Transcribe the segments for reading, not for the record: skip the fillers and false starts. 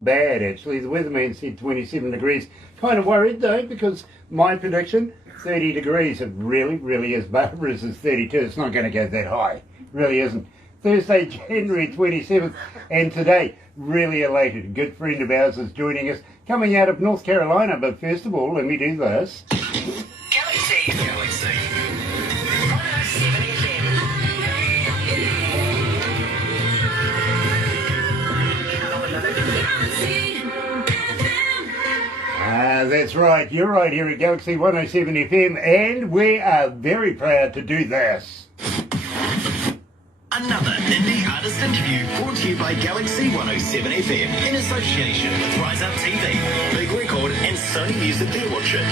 Bad, actually. The weatherman said 27 degrees. Kind of worried, though, because my prediction, 30 degrees. It really, really is. Barbara's is 32. It's not going to go that high. Really isn't. Thursday, January 27th, and today, really elated. A good friend of ours is joining us, coming out of North Carolina. But first of all, let me do this. Galaxy 107fm. That's right. You're right here at Galaxy 107 FM, and we are very proud to do this. Another indie artist interview brought to you by Galaxy 107 FM in association with Rise Up TV, Big Record and Sony Music Their Watch It.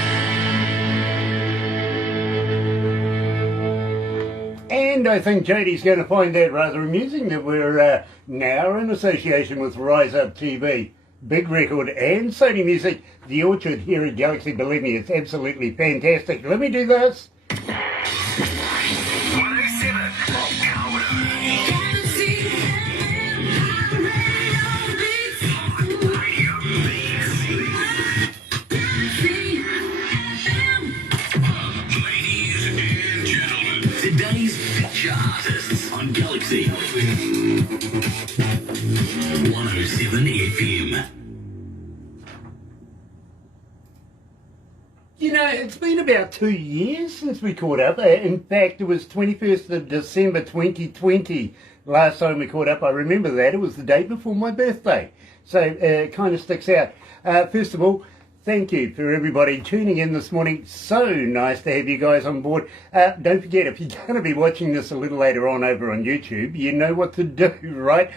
And I think Jody's going to find that rather amusing that we're now in association with Rise Up TV, Big Record and Sony Music, The Orchard here at Galaxy. Believe me, it's absolutely fantastic. Let me do this. 107. Today's feature artists on Galaxy 107 FM. You know, it's been about 2 years since we caught up. In fact, it was 21st of December 2020 last time we caught up. I remember that. It was the day before my birthday. So it kind of sticks out. First of all, thank you for everybody tuning in this morning. So nice to have you guys on board. Don't forget, if you're going to be watching this a little later on over on YouTube, you know what to do, right?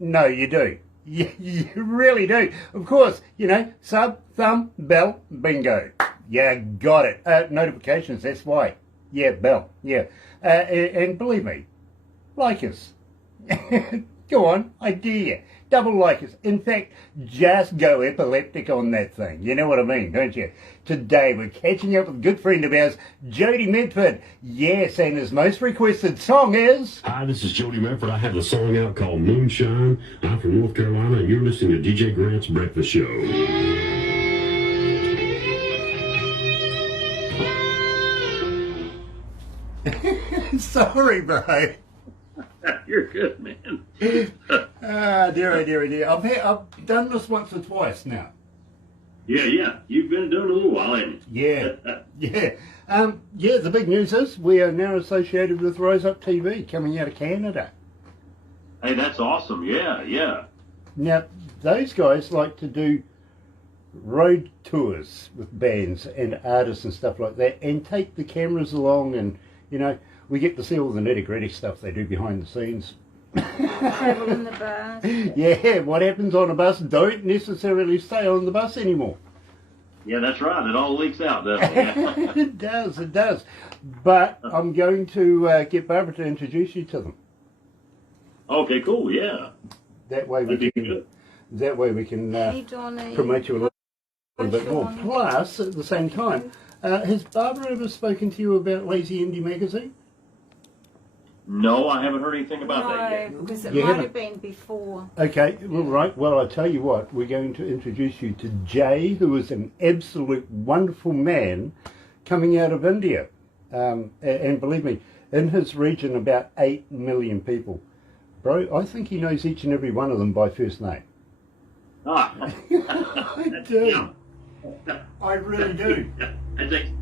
No, you do. You really do. Of course, you know, sub, thumb, bell, bingo. Yeah, got it. Notifications, that's why. Yeah, bell, yeah. And believe me, like us. Go on, I dare you. Double like us. In fact, just go epileptic on that thing. You know what I mean, don't you? Today we're catching up with a good friend of ours, Jody Medford. Yes, and his most requested song is... Hi, this is Jody Medford. I have a song out called Moonshine. I'm from North Carolina, and you're listening to DJ Grant's Breakfast Show. Sorry, bro. You're good, man. Dear, oh dear. I've done this once or twice now. Yeah. You've been doing it a little while, haven't you? Yeah. The big news is we are now associated with Rise Up TV coming out of Canada. Hey, that's awesome. Yeah. Now, those guys like to do road tours with bands and artists and stuff like that and take the cameras along and, you know, we get to see all the nitty-gritty stuff they do behind the scenes. Travel in the bus. Yeah, what happens on a bus don't necessarily stay on the bus anymore. Yeah, that's right. It all leaks out, doesn't it? It does. But I'm going to get Barbara to introduce you to them. Okay, cool. Yeah. That way we can Hey, Johnny. promote you a little bit more. Johnny. Plus, at the same time, has Barbara ever spoken to you about Lazy Indie Magazine? No, I haven't heard anything about that yet. No, because it You might haven't? have been before. Okay, well, right. Well, I'll tell you what, we're going to introduce you to Jay, who is an absolute wonderful man coming out of India. And believe me, in his region, about 8 million people. Bro, I think he knows each and every one of them by first name. Ah. I do. I really do. I think...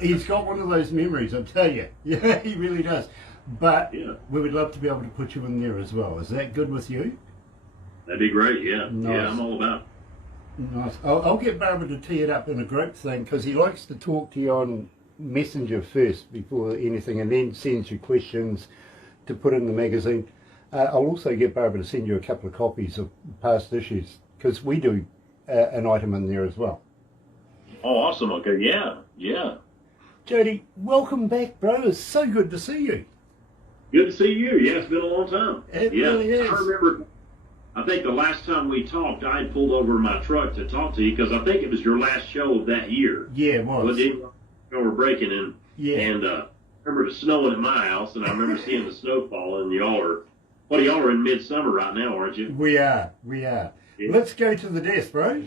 He's got one of those memories, I'll tell you. Yeah, he really does. But we would love to be able to put you in there as well. Is that good with you? That'd be great, yeah. Nice. Yeah, I'm all about it. Nice. I'll get Barbara to tee it up in a group thing because he likes to talk to you on Messenger first before anything and then sends you questions to put in the magazine. I'll also get Barbara to send you a couple of copies of past issues because we do an item in there as well. Oh, awesome. Okay, yeah. Jody, welcome back, bro. It's so good to see you. Good to see you. Yeah, it's been a long time. It really is. I remember, I think the last time we talked, I had pulled over in my truck to talk to you because I think it was your last show of that year. Yeah, it was. We were breaking in. Yeah. And I remember it snowing at my house, and I remember seeing the snow falling, and y'all were Well, y'all are in midsummer right now, aren't you? We are. Yeah. Let's go to the desk, bro. Sugar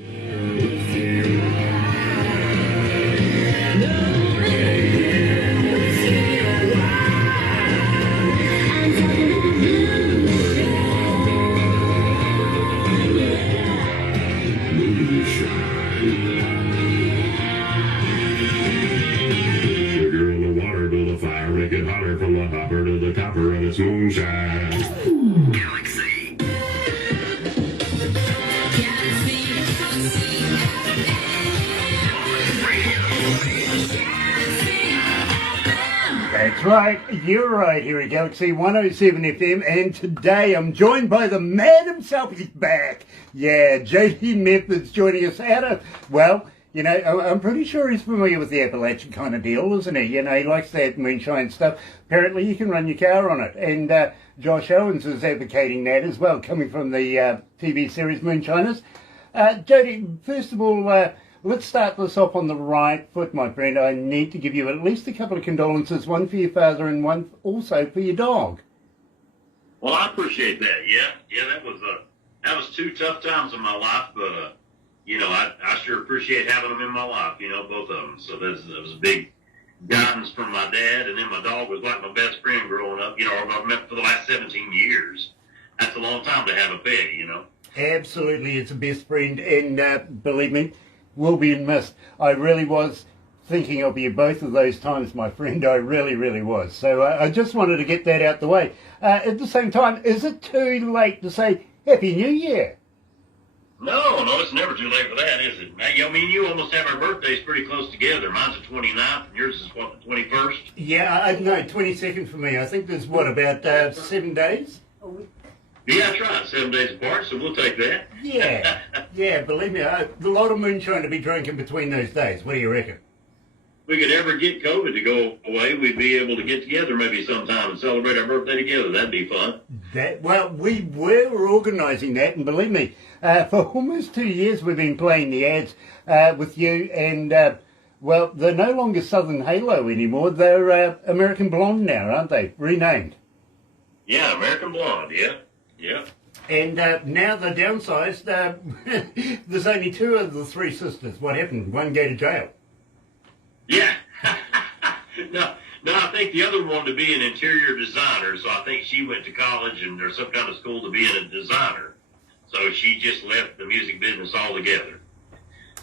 in the water, build a fire, make it hotter from the hopper to the copper, and it's moonshine. Galaxy. That's right, you're right here at Galaxy 107 FM, and today I'm joined by the man himself. He's back. Yeah, Jody Medford's joining us out of, well, you know, I'm pretty sure he's familiar with the Appalachian kind of deal, isn't he? You know, he likes that moonshine stuff. Apparently you can run your car on it, and Josh Owens is advocating that as well, coming from the TV series Moonshiners. Jody, first of all, let's start this off on the right foot, my friend. I need to give you at least a couple of condolences, one for your father and one also for your dog. Well, I appreciate that. Yeah, that was two tough times in my life, but you know, I sure appreciate having them in my life. You know, both of them. So that was a big guidance from my dad, and then my dog was like my best friend growing up. You know, I've met for the last 17 years. That's a long time to have a pet. You know. Absolutely, it's a best friend, and believe me, will be missed. I really was thinking of you both of those times, my friend. I really, really was. So I just wanted to get that out the way. At the same time, is it too late to say Happy New Year? No, it's never too late for that, is it? I mean, you almost have our birthdays pretty close together. Mine's the 29th, and yours is what, the 21st? Yeah, no, 22nd for me. I think there's, what, about 7 days? Yeah, that's right. 7 days apart, so we'll take that. Yeah, believe me, a lot of moonshine to be drinking between those days. What do you reckon? If we could ever get COVID to go away, we'd be able to get together maybe sometime and celebrate our birthday together. That'd be fun. Well, we were organising that, and believe me, for almost 2 years we've been playing the ads with you, and, well, they're no longer Southern Halo anymore. They're American Blonde now, aren't they? Renamed. Yeah, American Blonde, yeah. And now they're downsized. There's only 2 of the 3 sisters. What happened? One go to jail. Yeah. No, I think the other one wanted to be an interior designer, so I think she went to college and there's some kind of school to be a designer. So she just left the music business altogether.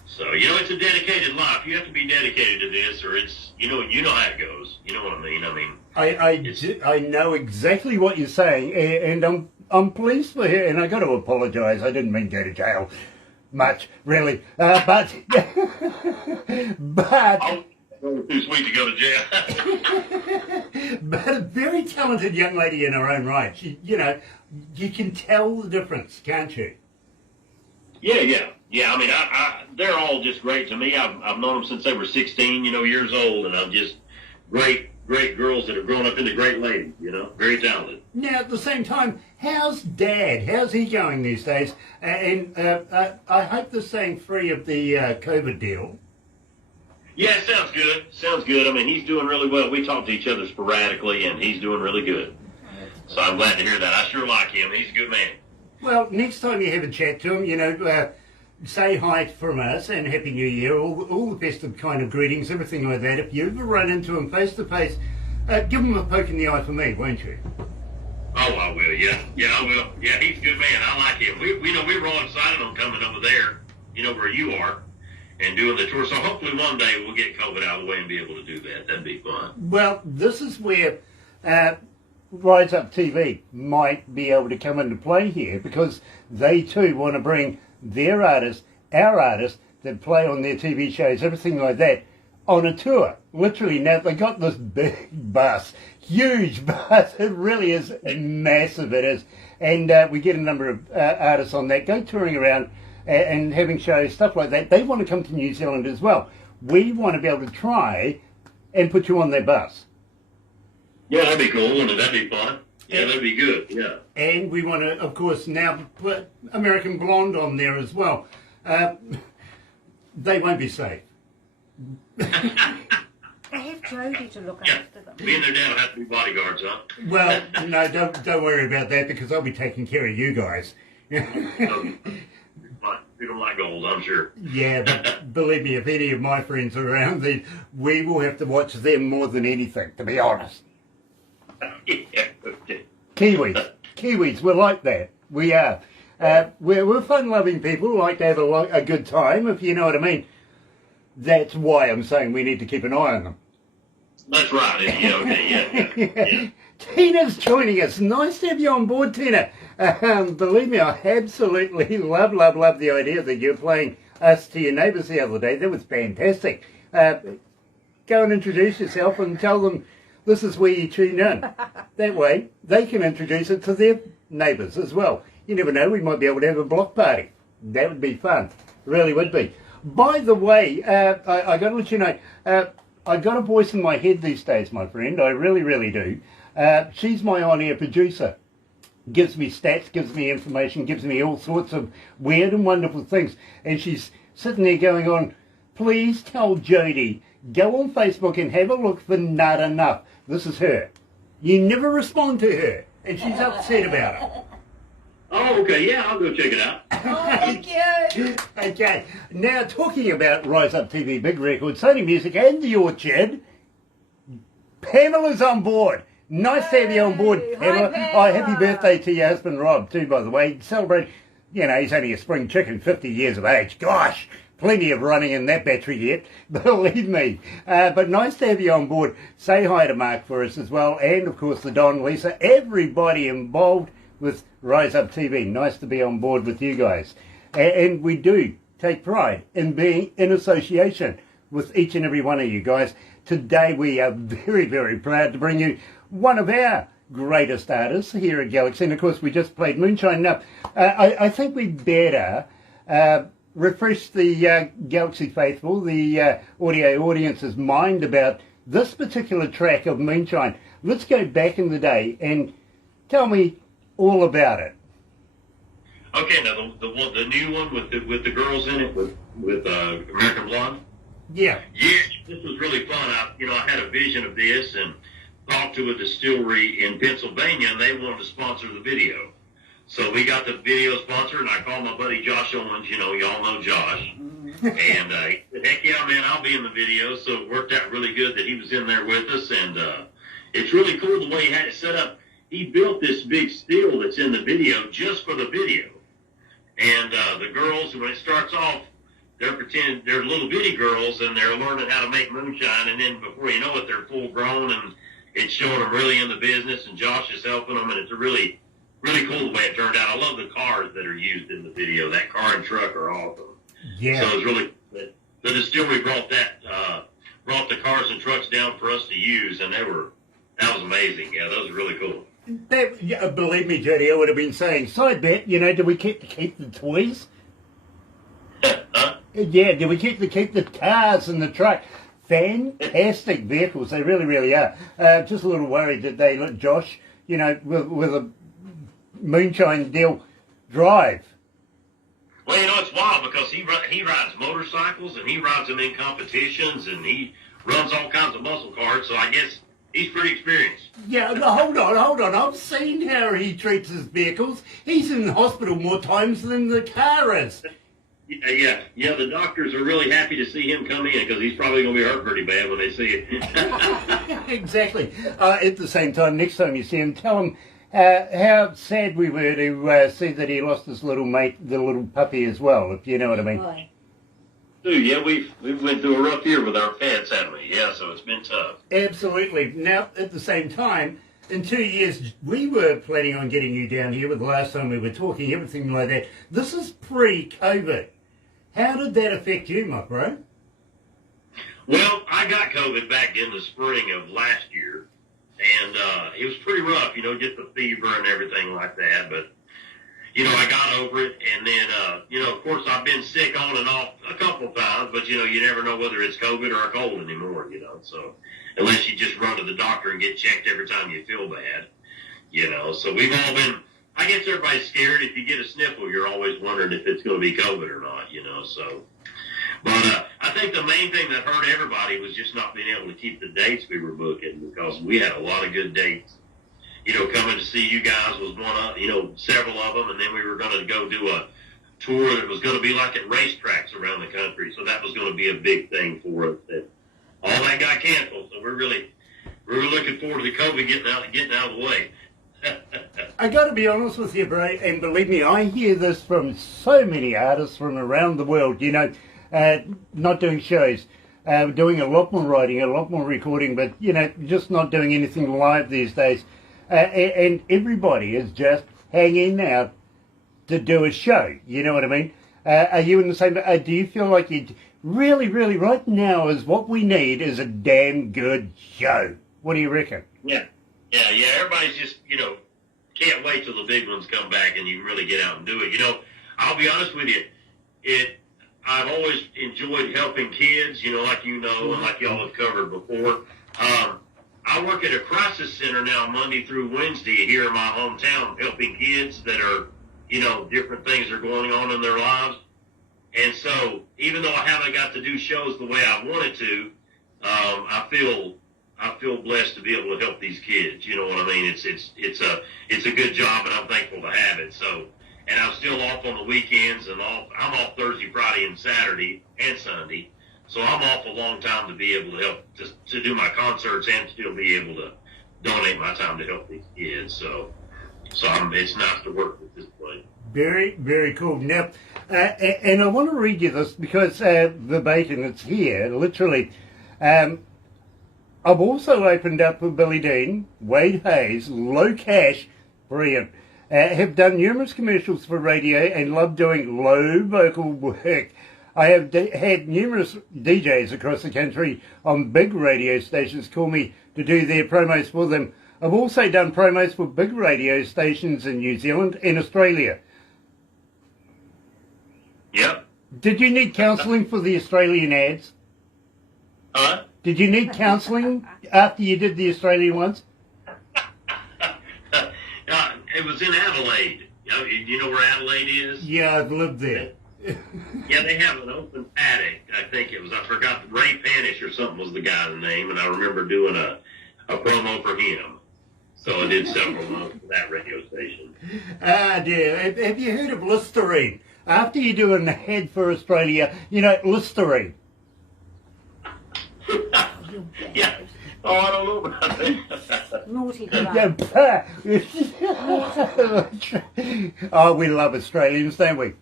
So, you know, it's a dedicated life. You have to be dedicated to this, or it's, you know how it goes. You know what I mean? I know exactly what you're saying, and I'm pleased for her, and I got to apologise. I didn't mean to go to jail much, really, but too sweet to go to jail. But a very talented young lady in her own right. She, you know, you can tell the difference, can't you? Yeah. I mean, they're all just great to me. I've known them since they were 16, years old, and I'm just great girls that have grown up into great ladies, very talented. Now, at the same time, how's Dad? How's he going these days? And I hope they're staying free of the COVID deal. Yeah, sounds good. I mean, he's doing really well. We talk to each other sporadically, and he's doing really good. So I'm glad to hear that. I sure like him. He's a good man. Well, next time you have a chat to him, say hi from us and Happy New Year, all the festive kind of greetings, everything like that. If you ever run into him face to face, give him a poke in the eye for me, won't you? Oh, I will, yeah. Yeah, I will. Yeah, he's a good man. I like him. We were all excited on coming over there, where you are, and doing the tour. So hopefully one day we'll get COVID out of the way and be able to do that. That'd be fun. Well, this is where Rise Up TV might be able to come into play here, because they too want to bring their artists, our artists, that play on their TV shows, everything like that, on a tour. Literally, now they got this big bus, huge bus. It really is massive, it is. And we get a number of artists on that, go touring around and having shows, stuff like that. They want to come to New Zealand as well. We want to be able to try and put you on their bus. Yeah, that'd be cool, and that'd be fun. Yeah, that'd be good, yeah. And we want to, of course, now put American Blonde on there as well. They won't be safe. They have Jody to look Yeah, after them. me and their dad will have to be bodyguards, huh? Well, no, don't worry about that because I'll be taking care of you guys. But we don't like gold, I'm sure. Yeah, but believe me, if any of my friends are around, then we will have to watch them more than anything, to be honest. Yeah, okay. Kiwis, we're like that. We are. We're fun-loving people, like to have a good time, if you know what I mean. That's why I'm saying we need to keep an eye on them. That's right. Yeah, okay, yeah. Tina's joining us. Nice to have you on board, Tina. Believe me, I absolutely love the idea that you're playing Us to Your Neighbours the other day. That was fantastic. Go and introduce yourself and tell them this is where you tune in. That way, they can introduce it to their neighbours as well. You never know, we might be able to have a block party. That would be fun. Really would be. By the way, I got to let you know, I got a voice in my head these days, my friend. I really do. She's my on-air producer. Gives me stats, gives me information, gives me all sorts of weird and wonderful things. And she's sitting there going on, please tell Jody, go on Facebook and have a look for Not Enough. This is her. You never respond to her. And she's upset about it. Oh, okay, yeah, I'll go check it out. Oh, thank you. Okay, now talking about Rise Up TV Big Record, Sony Music and The Orchard, Pamela's on board. Nice to have you on board, Pamela. Hi, Oh, happy Pamela. birthday to your husband, Rob, too, by the way. Celebrate, you know, he's only a spring chicken, 50 years of age. Gosh, plenty of running in that battery yet, believe me. But nice to have you on board. Say hi to Mark for us as well, and, of course, the Don, Lisa, everybody involved with Rise Up TV. Nice to be on board with you guys. And we do take pride in being in association with each and every one of you guys. Today we are very proud to bring you one of our greatest artists here at Galaxy. And of course we just played Moonshine. Now, I think we better refresh the Galaxy faithful, the audio audience's mind about this particular track of Moonshine. Let's go back in the day and tell me all about it. Okay, now the new one with the girls in it with American Blonde. Yeah. Yeah, this was really fun. I had a vision of this and talked to a distillery in Pennsylvania, and they wanted to sponsor the video. So we got the video sponsor, and I called my buddy Josh Owens. You know, y'all know Josh. And he said, heck yeah, man, I'll be in the video. So it worked out really good that he was in there with us, and it's really cool the way he had it set up. He built this big still that's in the video just for the video. And the girls, when it starts off, they're pretending they're little bitty girls, and they're learning how to make moonshine. And then before you know it, they're full grown, and it's showing them really in the business. And Josh is helping them, and it's a really cool the way it turned out. I love the cars that are used in the video. That car and truck are awesome. Yeah. So it was really the distillery brought the cars and trucks down for us to use, and that was amazing. Yeah, that was really cool. Yeah, believe me, Jody, I would have been saying, side bet, you know, do we keep the toys? Huh? Yeah, do we keep the cars and the truck? Fantastic vehicles, they really are. Just a little worried that they let Josh, you know, with a moonshine deal, drive. Well, you know, it's wild because he rides motorcycles and he rides them in competitions and he runs all kinds of muscle cars, so I guess he's pretty experienced. Yeah, no, hold on. I've seen how he treats his vehicles. He's in the hospital more times than the car is. Yeah, the doctors are really happy to see him come in because he's probably going to be hurt pretty bad when they see it. Exactly. At the same time, next time you see him, tell him how sad we were to see that he lost his little mate, the little puppy as well, if you know what I mean. Boy. Dude, yeah, we've went through a rough year with our pets, haven't we? Yeah, so it's been tough. Absolutely. Now, at the same time, in 2 years, we were planning on getting you down here with the last time we were talking, everything like that. This is pre-COVID. How did that affect you, my bro? Well, I got COVID back in the spring of last year, and it was pretty rough, you know, just the fever and everything like that, but you know, I got over it, and then, you know, of course, I've been sick on and off a couple times, but, you know, you never know whether it's COVID or a cold anymore, you know, so unless you just run to the doctor and get checked every time you feel bad, you know, so we've all been, I guess everybody's scared. If you get a sniffle, you're always wondering if it's going to be COVID or not, you know, so But I think the main thing that hurt everybody was just not being able to keep the dates we were booking, because we had a lot of good dates. Coming to see you guys was one of, several of them, and then we were going to go do a tour that was going to be like at racetracks around the country. So that was going to be a big thing for us. And all that got canceled. So we're looking forward to the COVID getting out of the way. I got to be honest with you, bro, and believe me, I hear this from so many artists from around the world. Not doing shows, doing a lot more writing, a lot more recording, but just not doing anything live these days. And everybody is just hanging out to do a show. You know what I mean? Are you in the same? Do you feel like you really, really right now is what we need is a damn good show? What do you reckon? Yeah. Everybody's just can't wait till the big ones come back and you really get out and do it. I'll be honest with you. I've always enjoyed helping kids. Like and like y'all have covered before. I work at a crisis center now Monday through Wednesday here in my hometown, helping kids that are, different things are going on in their lives. And so even though I haven't got to do shows the way I wanted to, I feel blessed to be able to help these kids. You know what I mean? It's a good job, and I'm thankful to have it. So, and I'm still off on the weekends, and I'm off Thursday, Friday, and Saturday, and Sunday. So I'm off a long time to be able to help, to do my concerts and still be able to donate my time to help these kids. So it's nice to work with this place. Very, very cool. Now, and I want to read you this because verbatim, it's here, literally. I've also opened up for Billy Dean, Wade Hayes, Low Cash, brilliant. Have done numerous commercials for radio and love doing low vocal work. I have had numerous DJs across the country on big radio stations call me to do their promos for them. I've also done promos for big radio stations in New Zealand and Australia. Yep. Did you need counselling for the Australian ads? Huh? Did you need counselling after you did the Australian ones? It was in Adelaide. You know where Adelaide is? Yeah, I've lived there. Yeah, they have an open attic. I think it was, I forgot, Ray Panish or something was the guy's name, and I remember doing a promo for him. So I did several months for that radio station. Ah, dear. Have you heard of Listerine? After you do an ad for Australia, Listerine. Yeah. Oh, I don't know about that. Naughty blood. Oh, we love Australians, don't we?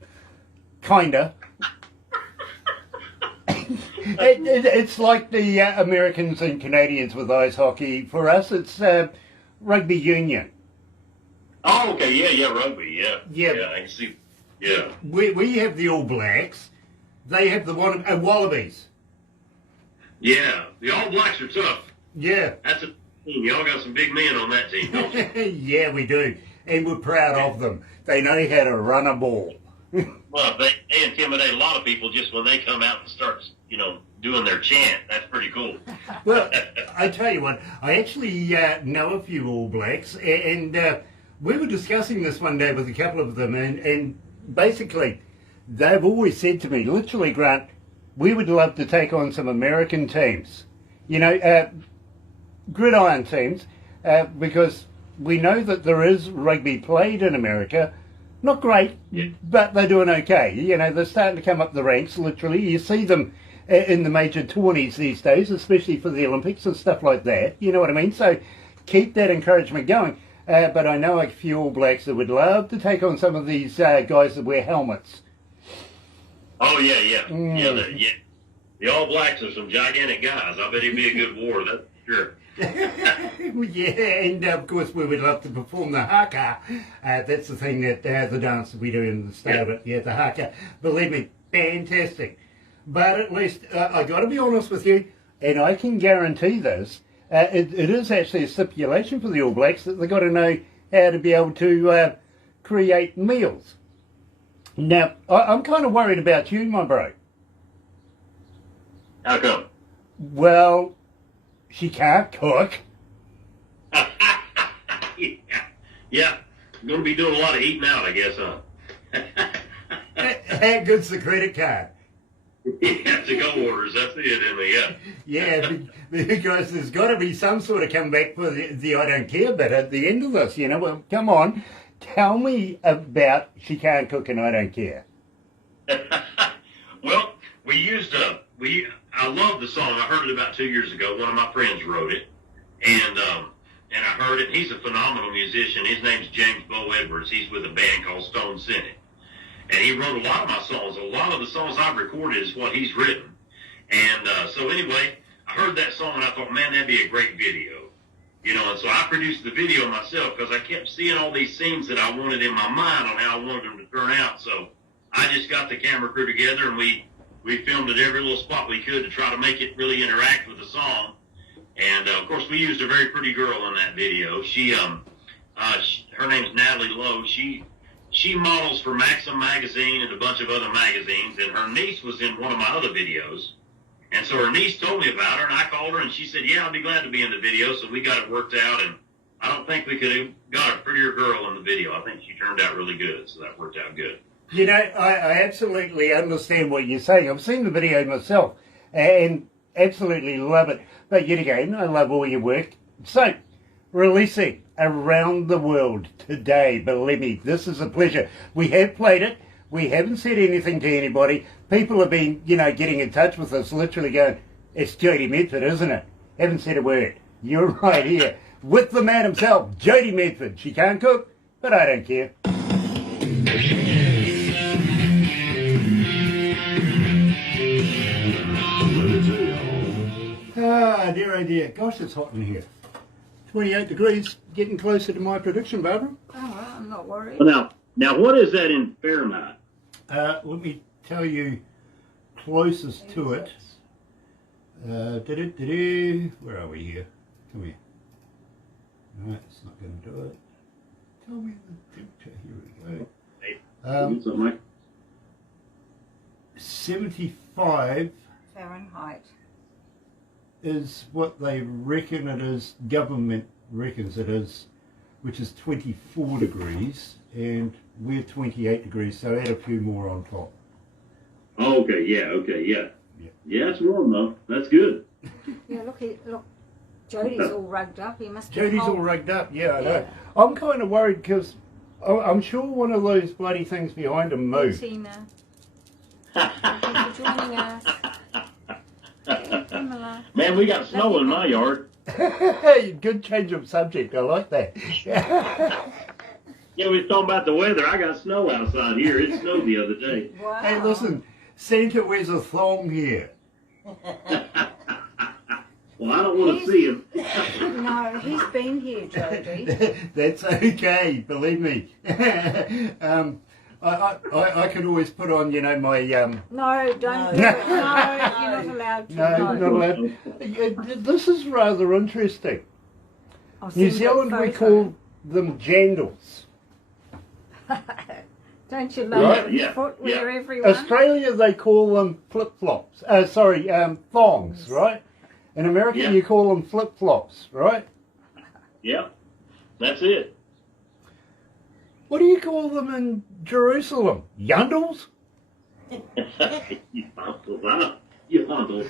Kinda. It's like the Americans and Canadians with ice hockey. For us, it's rugby union. Oh, okay, yeah, rugby, yeah. Yeah. I can see, yeah. We have the All Blacks. They have the Wallabies. Yeah, the All Blacks are tough. Yeah. That's a team. Y'all got some big men on that team, don't you? Yeah, we do. And we're proud of them. They know how to run a ball. Well, they intimidate a lot of people just when they come out and start, doing their chant. That's pretty cool. Well, I tell you what, I actually know a few All Blacks, and we were discussing this one day with a couple of them, and basically, they've always said to me, literally, Grant, we would love to take on some American teams, gridiron teams, because we know that there is rugby played in America. Not great, but they're doing okay. They're starting to come up the ranks, literally. You see them in the major tourneys these days, especially for the Olympics and stuff like that. You know what I mean? So keep that encouragement going. But I know a few All Blacks that would love to take on some of these guys that wear helmets. Oh, yeah. Yeah, the All Blacks are some gigantic guys. I bet it'd be a good war, that's for sure. Yeah, and of course we would love to perform the haka. That's the thing that the dance that we do in the start of it. Yeah, the haka. Believe me, fantastic. But at least I got to be honest with you, and I can guarantee this. It is actually a stipulation for the All Blacks that they've got to know how to be able to create meals. Now, I'm kind of worried about you, my bro. How come? Well, she can't cook. Yeah. I'm going to be doing a lot of eating out, I guess, huh? How good's the credit card? Yeah, to-go orders. That's it, Emily. Yeah. Yeah, because there's got to be some sort of comeback for the I don't care bit at the end of this, you know. Well, come on, tell me about She Can't Cook and I Don't Care. Well, we used I love the song. I heard it about 2 years ago. One of my friends wrote it, and I heard it. He's a phenomenal musician. His name's James Bo Edwards. He's with a band called Stone Senate. And he wrote a lot of my songs. A lot of the songs I've recorded is what he's written. And so anyway, I heard that song and I thought, man, that'd be a great video. You know, and so I produced the video myself because I kept seeing all these scenes that I wanted in my mind on how I wanted them to turn out. So I just got the camera crew together and we filmed at every little spot we could to try to make it really interact with the song. And of course, we used a very pretty girl in that video. Her name's Natalie Lowe. She models for Maxim magazine and a bunch of other magazines, and her niece was in one of my other videos. And so her niece told me about her, and I called her, and she said, yeah, I'll be glad to be in the video. So we got it worked out, and I don't think we could have got a prettier girl in the video. I think she turned out really good, so that worked out good. You know, I absolutely understand what you're saying. I've seen the video myself and absolutely love it. But yet again, I love all your work. So, releasing around the world today. Believe me, this is a pleasure. We have played it. We haven't said anything to anybody. People have been, you know, getting in touch with us, literally going, it's Jody Medford, isn't it? Haven't said a word. You're right here with the man himself, Jody Medford. She can't cook, but I don't care. Ah, dear, oh dear. Gosh, it's hot in here. 28 degrees, getting closer to my prediction, Barbara. Oh, well, I'm not worried. Well, now what is that in Fahrenheit? Let me tell you closest to it. Where are we here? Come here. No, it's not going to do it. Tell me the temperature. Here we go. 75 Fahrenheit. is what they reckon it is, government reckons it is, which is 24 degrees, and we're 28 degrees, so add a few more on top. Oh, okay, yeah. Yeah, it's warm though. That's good. Yeah, look, Jody's all rugged up. He must be Jody's cold. all rugged up, yeah, I know. I'm kind of worried because I'm sure one of those bloody things behind him moved. Tina. Thank you for joining us. Man, we got snow in my yard. Good change of subject, I like that. Yeah, we was talking about the weather. I got snow outside here. It snowed the other day. Wow. Hey, listen, Santa wears a thong here. Well, I don't want to see him. No, he's been here, Jody. That's okay, believe me. I could always put on, you know, my... No, don't do it. No, you're not allowed to. No, not allowed. This is rather interesting. I'll New send you a Zealand, we photo. call them jandals. Don't you love Right? it? Yeah, Footwear, yeah. everyone. Australia, they call them flip-flops. Thongs, right? In America, Yeah. you call them flip-flops, right? Yeah, that's it. What do you call them in Jerusalem? Yundles? You handles.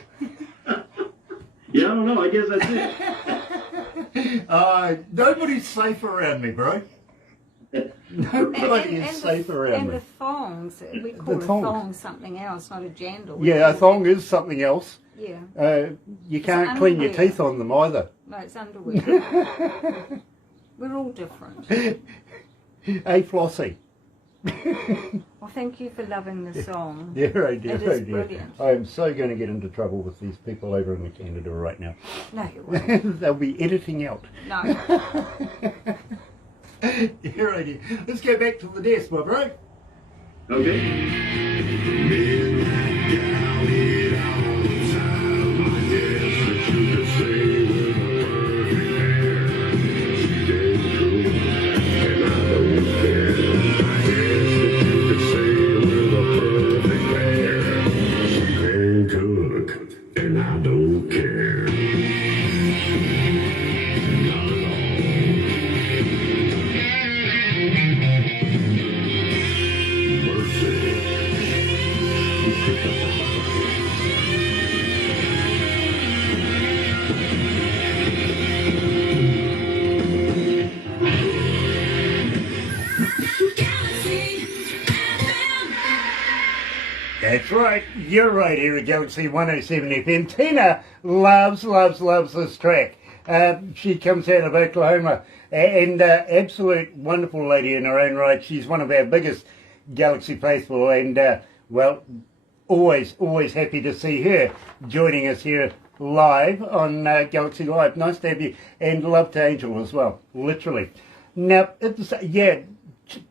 Yeah, I don't know. I guess that's it. Nobody's safe around me, bro. Nobody is safe around and me. the thongs, we call a thongs. thong something else, not a jandal. Yeah, a thong is something else. Yeah. You can't clean your underwear. teeth on them either. No, it's underwear. We're all different. Hey, Flossie. Well, thank you for loving the song. Dear, oh dear, It oh is dear. brilliant. I am so going to get into trouble with these people over in Canada right now. No, you won't. They'll be editing out. No. Dear, oh dear. Let's go back to the desk, my bro. Okay. And I don't care. Not at all. Mercy. That's right. You're right here at Galaxy 107 FM. Tina loves this track. She comes out of Oklahoma and absolute wonderful lady in her own right. She's one of our biggest Galaxy faithful and, well, always happy to see her joining us here live on Galaxy Live. Nice to have you. And love to Angel as well, literally. Now,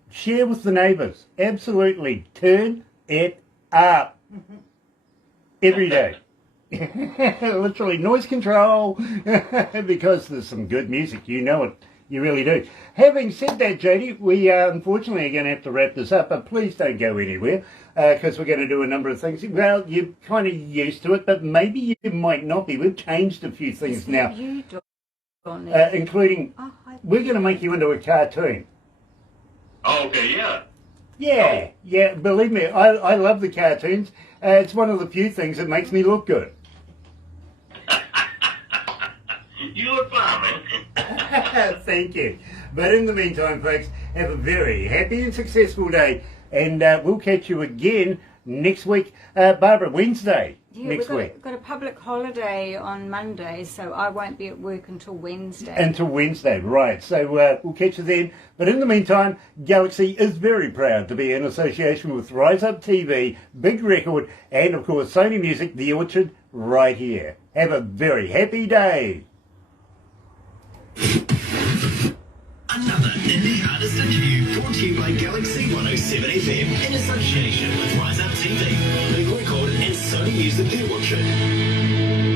share with the neighbours. Absolutely. Turn it up every day. Literally noise control because there's some good music, you know it, you really do. Having said that, Jody, we unfortunately are going to have to wrap this up, but please don't go anywhere because we're going to do a number of things. Well, you're kind of used to it, but maybe you might not be. We've changed a few things now, including we're going to make you into a cartoon. Oh, okay, yeah. Yeah, believe me, I love the cartoons. It's one of the few things that makes me look good. You look fine, man. Thank you. But in the meantime, folks, have a very happy and successful day. And we'll catch you again next week. Barbara, Wednesday next week. We've got a public holiday on Monday, so I won't be at work until Wednesday. Until Wednesday, right. So we'll catch you then. But in the meantime, Galaxy is very proud to be in association with Rise Up TV, Big Record, and of course Sony Music, The Orchard, right here. Have a very happy day. Another Indie Artist Interview brought to you by Galaxy 107 FM in association with Rise Up TV, Big Record and Sony Music The Orchard.